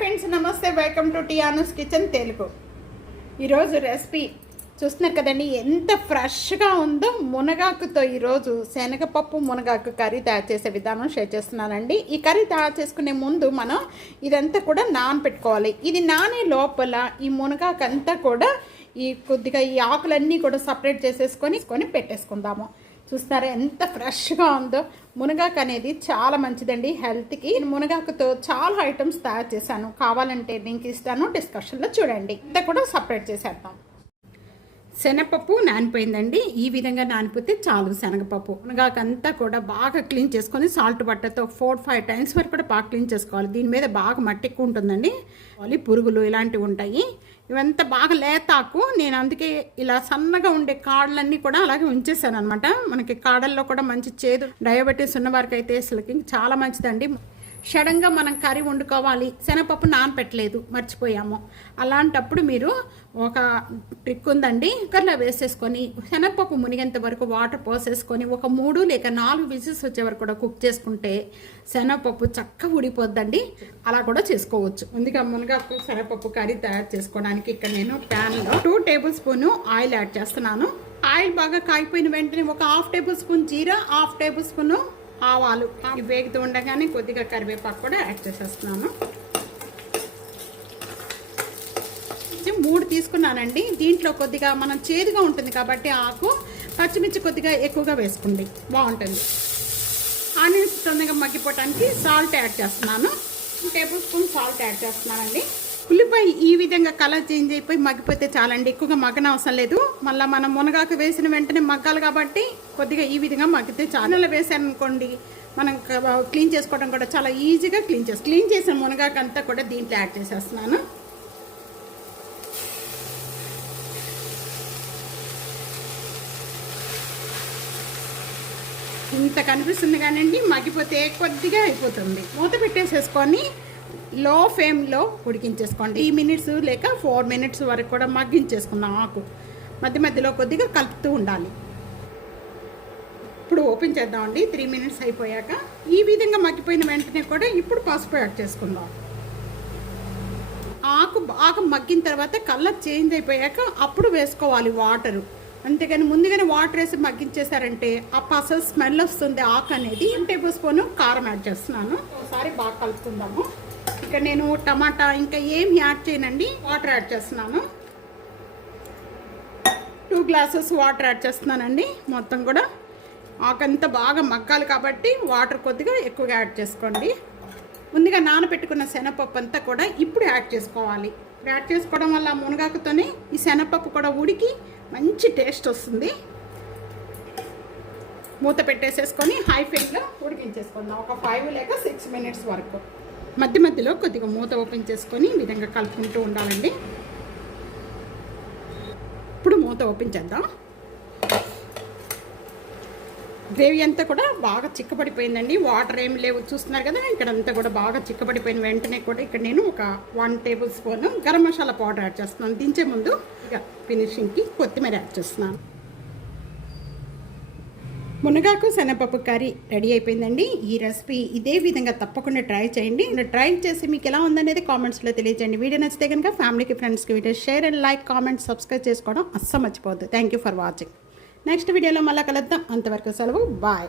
Friends నమస్తే welcome to Tiana's kitchen Telugu ఈరోజు recipe చూస్తున్నారు కదండి ఎంత ఫ్రెష్గా ఉందో మునగాకుతో ఈరోజు శనగపప్పు మునగాకు కర్రీ తయారు చేసే విధానం షేర్ చేస్తున్నానండి. ఈ కర్రీ తయారు చేసుకునే ముందు మనం ఇదంతా కూడా నానపెట్టుకోవాలి. ఇది నానే లోపల ఈ మునగాకు అంతా కూడా ఈ కొద్దిగా ఈ ఆకులన్నీ కూడా సపరేట్ చేసేసుకొని కొని పెట్టేసుకుందాము. చూస్తారా ఎంత ఫ్రెష్గా ఉందో. మునగాకు అనేది చాలా మంచిదండి హెల్త్కి. మునగాకుతో చాలా ఐటమ్స్ తయారు చేశాను. కావాలంటే లింక్ ఇస్తాను డిస్కషన్లో చూడండి. ఇంత కూడా సపరేట్ చేసేద్దాం. శనగపప్పు నానిపోయిందండి. ఈ విధంగా నానిపోతే చాలు శనగపప్పు. మునగాకంతా కూడా బాగా క్లీన్ చేసుకొని సాల్ట్ బట్టతో ఫోర్ ఫైవ్ టైమ్స్ వరకు కూడా బాగా క్లీన్ చేసుకోవాలి. దీని మీద బాగా మట్టి ఎక్కువ ఉంటుందండి. మళ్ళీ పురుగులు ఇలాంటివి ఉంటాయి. ఇవంతా బాగా లేతాకు. నేను అందుకే ఇలా సన్నగా ఉండే కాడలన్నీ కూడా అలాగే ఉంచేసాను అనమాట మనకి కాడల్లో కూడా మంచి చేదు డయాబెటీస్ ఉన్న వారికి అయితే అసలుకి చాలా మంచిదండి. సడన్గా మనం కర్రీ వండుకోవాలి శనగపప్పు నానపెట్టలేదు మర్చిపోయాము. అలాంటప్పుడు మీరు ఒక ట్రిక్ ఉందండి. కుక్కర్లో వేసేసుకొని శనగపప్పు మునిగేంత వరకు వాటర్ పోసేసుకొని ఒక మూడు లేక నాలుగు విజిల్స్ వచ్చే వరకు కూడా కుక్ చేసుకుంటే శనగపప్పు చక్కగా ఉడిపోద్దండి అలా కూడా చేసుకోవచ్చు. ముందుగా మునగాకు శనగపప్పు కర్రీ తయారు చేసుకోవడానికి ఇక్కడ నేను ప్యాన్లో two tablespoon oil add చేస్తున్నాను. ఆయిల్ బాగా కాగిపోయిన వెంటనే ఒక హాఫ్ టేబుల్ స్పూన్ జీరా హాఫ్ టేబుల్ స్పూను ఆవాలు ఇవి వేగుతూ ఉండగానే కొద్దిగా కరివేపాకు కూడా యాడ్ చేసేస్తున్నాను. మూడు తీసుకున్నానండి. దీంట్లో కొద్దిగా మనం చేదుగా ఉంటుంది కాబట్టి ఆకు పచ్చిమిర్చి కొద్దిగా ఎక్కువగా వేసుకోండి. బాగుంటుంది. ఆనియన్స్ తొందరగా మగ్గిపోవటానికి సాల్ట్ యాడ్ చేస్తున్నాను. టేబుల్ స్పూన్ సాల్ట్ యాడ్ చేస్తున్నానండి. ఉల్లిపాయ ఈ విధంగా కలర్ చేంజ్ అయిపోయి మగ్గిపోతే చాలండి. ఎక్కువగా మగ్గన అవసరం లేదు. మళ్ళీ మనం మునగాకు వేసిన వెంటనే మగ్గాలి కాబట్టి కొద్దిగా ఈ విధంగా మగ్గితే చాలా. వేసాను అనుకోండి మనం క్లీన్ చేసుకోవడం కూడా చాలా ఈజీగా క్లీన్ చేస్తాం క్లీన్ చేసిన మునగాకు అంతా కూడా దీంట్లో యాడ్ చేసేస్తున్నాను. ఇంత కనిపిస్తుంది కానివ్వండి మగ్గిపోతే కొద్దిగా అయిపోతుంది. మూత పెట్టేసేసుకొని లో ఫ్లేమ్లో ఉడికించేసుకోండి. ఈ మినిట్స్ లేక ఫోర్ మినిట్స్ వరకు కూడా మగ్గించేసుకున్నాం ఆకు. మధ్య మధ్యలో కొద్దిగా కలుపుతూ ఉండాలి. ఇప్పుడు ఓపెన్ చేద్దామండి. త్రీ మినిట్స్ అయిపోయాక ఈ విధంగా మగ్గిపోయిన వెంటనే కూడా ఇప్పుడు పసుపు యాడ్ చేసుకుందాం. ఆకు బాగా మగ్గిన తర్వాత కలర్ చేంజ్ అయిపోయాక అప్పుడు వేసుకోవాలి వాటరు. అంతేగాని ముందుగానే వాటర్ వేసి మగ్గించేశారంటే ఆ పసలు స్మెల్ వస్తుంది. ఆకు అనేది టేబుల్ స్పూన్ కారం యాడ్ చేస్తున్నాను. ఒకసారి బాగా కలుపుకుందాము. ఇక్కడ నేను టమాటా ఇంకా ఏమి యాడ్ చేయనండి వాటర్ యాడ్ చేస్తున్నాను. టూ గ్లాసెస్ వాటర్ యాడ్ చేస్తున్నానండి మొత్తం కూడా. ఆకంతా బాగా మగ్గాలి కాబట్టి వాటర్ కొద్దిగా ఎక్కువగా యాడ్ చేసుకోండి. ముందుగా నానబెట్టుకున్న శనగపప్పు అంతా కూడా ఇప్పుడు యాడ్ చేసుకోవాలి. యాడ్ చేసుకోవడం వల్ల మునగాకుతోనే ఈ శనగపప్పు కూడా ఉడికి మంచి టేస్ట్ వస్తుంది. మూత పెట్టేసేసుకొని హై ఫ్లేమ్లో ఉడికించేసుకుందాం. ఒక ఫైవ్ లేక సిక్స్ మినిట్స్ వరకు. మధ్య మధ్యలో కొద్దిగా మూత ఓపెన్ చేసుకొని ఈ విధంగా కలుపుకుంటూ ఉండాలండి. ఇప్పుడు మూత ఓపెన్ చేద్దాం. గ్రేవీ అంతా కూడా బాగా చిక్కబడిపోయిందండి. వాటర్ ఏమి లేవు చూస్తున్నారు కదా ఇక్కడ అంతా కూడా బాగా చిక్కబడిపోయిన వెంటనే కూడా ఇక్కడ నేను ఒక one tablespoon garam masala powder add చేస్తున్నాను. దించే ముందు ఇక ఫినిషింగ్కి కొత్తిమీర యాడ్ చేస్తున్నాను. మునగాకు శనగపప్పు కర్రీ రెడీ అయిపోయిందండి. ఈ రెసిపీ ఇదే విధంగా తప్పకుండా ట్రై చేయండి. ట్రై చేసి మీకు ఎలా ఉందనేది కామెంట్స్లో తెలియజేయండి. వీడియో నచ్చితే కనుక ఫ్యామిలీకి ఫ్రెండ్స్కి video share and like comment subscribe చేసుకోవడం అస్సలు మర్చిపోద్దు thank you for watching next వీడియోలో మళ్ళీ కలుద్దాం. అంతవరకు సెలవు. బాయ్